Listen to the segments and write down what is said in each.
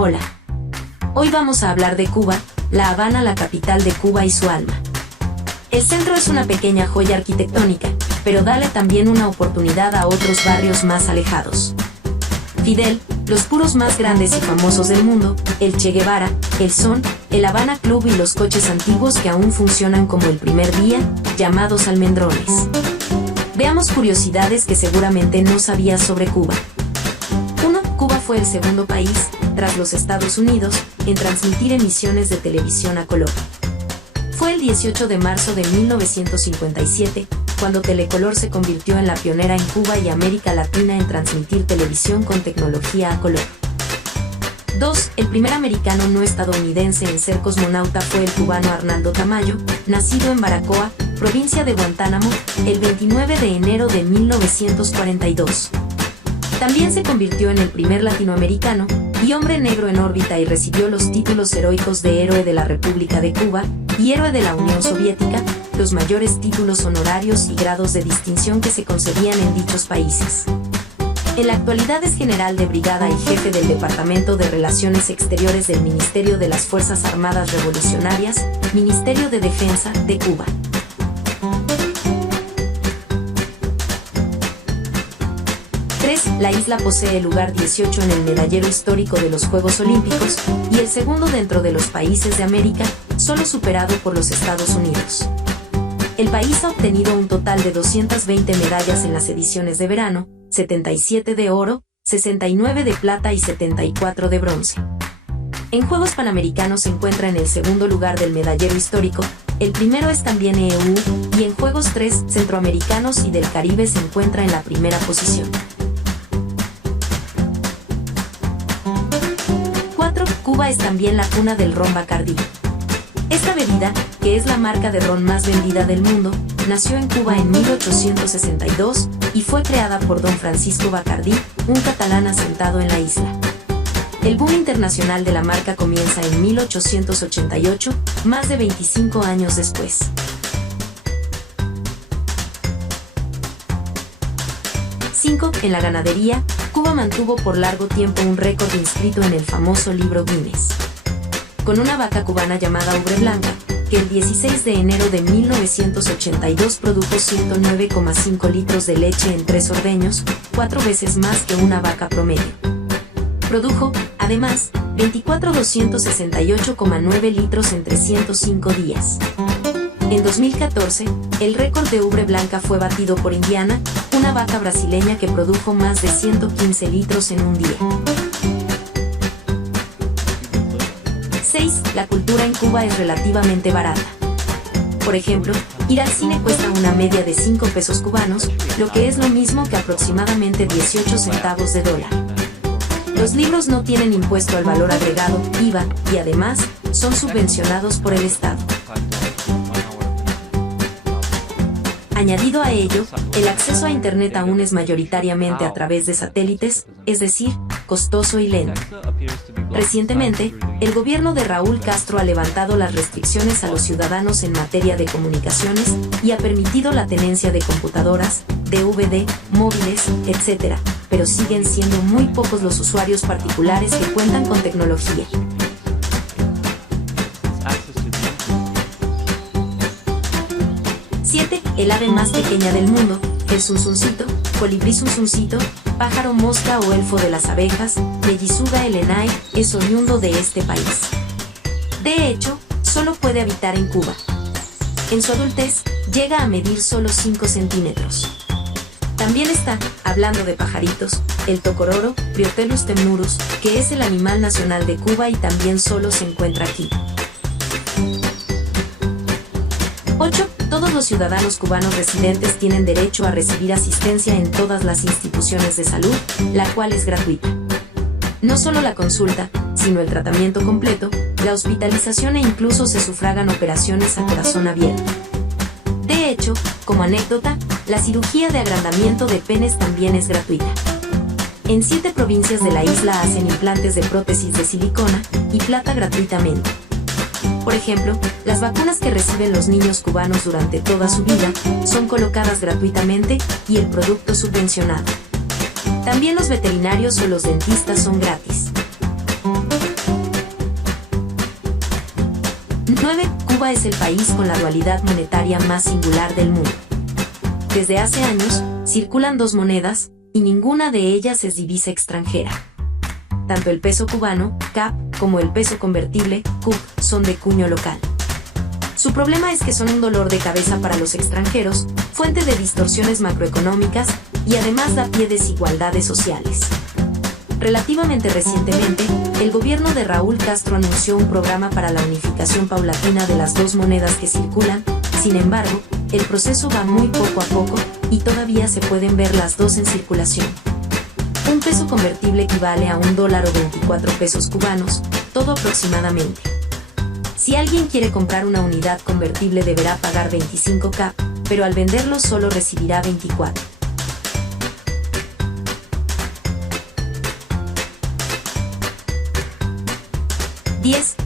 Hola. Hoy vamos a hablar de Cuba, La Habana, la capital de Cuba y su alma. El centro es una pequeña joya arquitectónica, pero dale también una oportunidad a otros barrios más alejados. Fidel, los puros más grandes y famosos del mundo, el Che Guevara, el Son, el Habana Club y los coches antiguos que aún funcionan como el primer día, llamados almendrones. Veamos curiosidades que seguramente no sabías sobre Cuba. 1. Cuba fue el segundo país, tras los Estados Unidos, en transmitir emisiones de televisión a color. Fue el 18 de marzo de 1957, cuando Telecolor se convirtió en la pionera en Cuba y América Latina en transmitir televisión con tecnología a color. 2. El primer americano no estadounidense en ser cosmonauta fue el cubano Arnaldo Tamayo, nacido en Baracoa, provincia de Guantánamo, el 29 de enero de 1942. También se convirtió en el primer latinoamericano y hombre negro en órbita y recibió los títulos heroicos de Héroe de la República de Cuba y Héroe de la Unión Soviética, los mayores títulos honorarios y grados de distinción que se concedían en dichos países. En la actualidad es general de brigada y jefe del Departamento de Relaciones Exteriores del Ministerio de las Fuerzas Armadas Revolucionarias, Ministerio de Defensa, de Cuba. La isla posee el lugar 18 en el medallero histórico de los Juegos Olímpicos y el segundo dentro de los países de América, solo superado por los Estados Unidos. El país ha obtenido un total de 220 medallas en las ediciones de verano, 77 de oro, 69 de plata y 74 de bronce. En Juegos Panamericanos se encuentra en el segundo lugar del medallero histórico, el primero es también EU, y en Juegos 3 Centroamericanos y del Caribe se encuentra en la primera posición. Cuba es también la cuna del ron Bacardí. Esta bebida, que es la marca de ron más vendida del mundo, nació en Cuba en 1862 y fue creada por don Francisco Bacardí, un catalán asentado en la isla. El boom internacional de la marca comienza en 1888, más de 25 años después. 5. En la ganadería, Cuba mantuvo por largo tiempo un récord inscrito en el famoso libro Guinness. Con una vaca cubana llamada Ubre Blanca, que el 16 de enero de 1982 produjo 109,5 litros de leche en 3 ordeños, 4 veces más que una vaca promedio. Produjo, además, 24,268,9 litros en 305 días. En 2014, el récord de Ubre Blanca fue batido por Indiana, una vaca brasileña que produjo más de 115 litros en un día. 6. La cultura en Cuba es relativamente barata. Por ejemplo, ir al cine cuesta una media de 5 pesos cubanos, lo que es lo mismo que aproximadamente 18 centavos de dólar. Los libros no tienen impuesto al valor agregado, IVA, y además, son subvencionados por el Estado. Añadido a ello, el acceso a Internet aún es mayoritariamente a través de satélites, es decir, costoso y lento. Recientemente, el gobierno de Raúl Castro ha levantado las restricciones a los ciudadanos en materia de comunicaciones y ha permitido la tenencia de computadoras, DVD, móviles, etc., pero siguen siendo muy pocos los usuarios particulares que cuentan con tecnología. 7. El ave más pequeña del mundo, el zunzuncito, colibrí zunzuncito, pájaro mosca o elfo de las abejas, Mellizuga elenae, es oriundo de este país. De hecho, solo puede habitar en Cuba. En su adultez, llega a medir solo 5 centímetros. También está, hablando de pajaritos, el tocororo, Priotelus temnurus, que es el animal nacional de Cuba y también solo se encuentra aquí. 8. Todos los ciudadanos cubanos residentes tienen derecho a recibir asistencia en todas las instituciones de salud, la cual es gratuita. No solo la consulta, sino el tratamiento completo, la hospitalización e incluso se sufragan operaciones a corazón abierto. De hecho, como anécdota, la cirugía de agrandamiento de penes también es gratuita. En 7 provincias de la isla hacen implantes de prótesis de silicona y plata gratuitamente. Por ejemplo, las vacunas que reciben los niños cubanos durante toda su vida son colocadas gratuitamente y el producto subvencionado. También los veterinarios o los dentistas son gratis. 9. Cuba es el país con la dualidad monetaria más singular del mundo. Desde hace años, circulan dos monedas, y ninguna de ellas es divisa extranjera. Tanto el peso cubano, CAP, como el peso convertible, CUC, son de cuño local. Su problema es que son un dolor de cabeza para los extranjeros, fuente de distorsiones macroeconómicas, y además da pie a desigualdades sociales. Relativamente recientemente, el gobierno de Raúl Castro anunció un programa para la unificación paulatina de las dos monedas que circulan. Sin embargo, el proceso va muy poco a poco, y todavía se pueden ver las dos en circulación. Un peso convertible equivale a $1 o 24 pesos cubanos, todo aproximadamente. Si alguien quiere comprar una unidad convertible deberá pagar 25 CAP, pero al venderlo solo recibirá 24.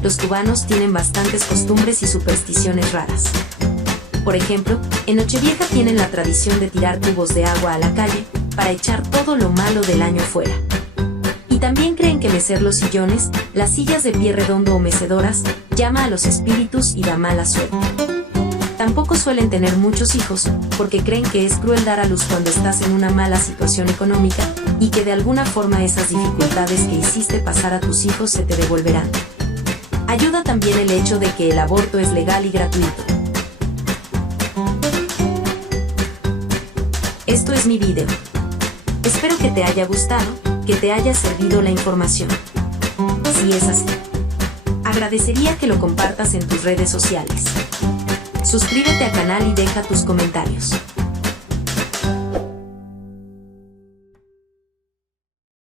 Los cubanos tienen bastantes costumbres y supersticiones raras. Por ejemplo, en Nochevieja tienen la tradición de tirar cubos de agua a la calle para echar todo lo malo del año fuera. Y también creen que mecer los sillones, las sillas de pie redondo o mecedoras, llama a los espíritus y da mala suerte. Tampoco suelen tener muchos hijos, porque creen que es cruel dar a luz cuando estás en una mala situación económica, y que de alguna forma esas dificultades que hiciste pasar a tus hijos se te devolverán. Ayuda también el hecho de que el aborto es legal y gratuito. Esto es mi video. Espero que te haya gustado, que te haya servido la información. Si es así, agradecería que lo compartas en tus redes sociales. Suscríbete al canal y deja tus comentarios.